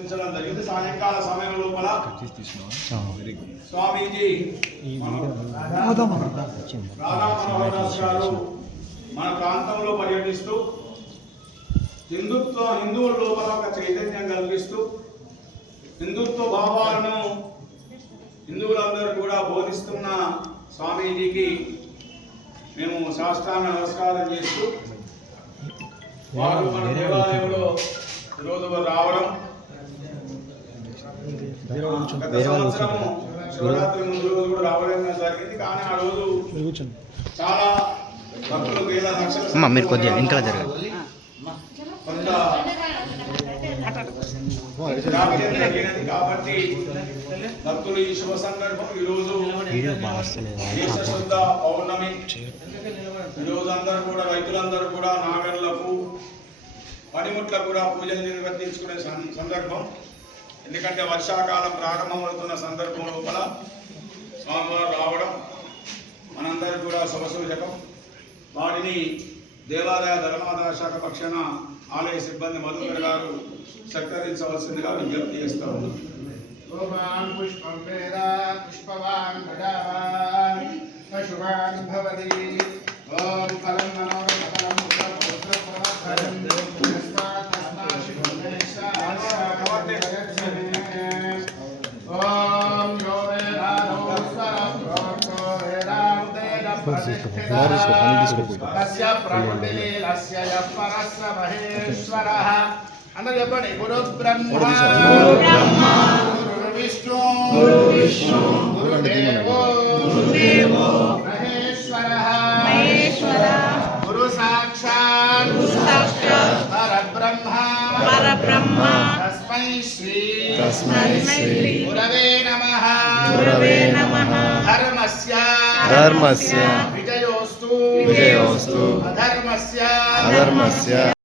గుర్తించడం జరిగింది. సాయంకాల సమయం లోపల స్వామీజీ రాధా మనోహర్ దాస్ గారు మన ప్రాంతంలో పర్యటిస్తూ హిందువుల లోపల ఒక చైతన్యం కల్పిస్తూ హిందుత్వ భావాలను హిందువులందరూ కూడా బోధిస్తున్న స్వామీజీకి మేము సాష్టాంగ నమస్కారం చేస్తూ వారు మన దేవాలయంలో ఈరోజు రావడం, గత సంవత్సరము శివరాత్రి ముందు రోజు కూడా రావడం జరిగింది. కానీ ఆ రోజు చాలా భక్తులు వేల లక్షల కొంత జాప్యం జరిగినది. కాబట్టి భక్తులు ఈ శుభ సందర్భం ఈరోజు శుద్ధ పౌర్ణమి, ఈరోజు అందరూ కూడా రైతులందరూ కూడా నాగర్లకు పనిముట్లకు కూడా పూజలు నిర్వర్తించుకునే సందర్భం. ఎందుకంటే వర్షాకాలం ప్రారంభమవుతున్న సందర్భం లోపల స్వామివారు రావడం మనందరూ కూడా శుభసూచకం. వారిని దేవాలయ ధర్మాదాయ శాఖ పక్షాన ఆలయ సిబ్బంది మధుకర్ గారు సత్కరించవలసిందిగా విజ్ఞప్తి చేస్తూ ఉన్నాం. అందరూ చెప్పండి. గురు బ్రహ్మ గురు విష్ణు గురుదేవో మహేశ్వరః గురు సాక్షాత్ పరబ్రహ్మ తస్మై శ్రీ గురవే నమః ధర్మస్య విజయోస్తు అధర్మస్య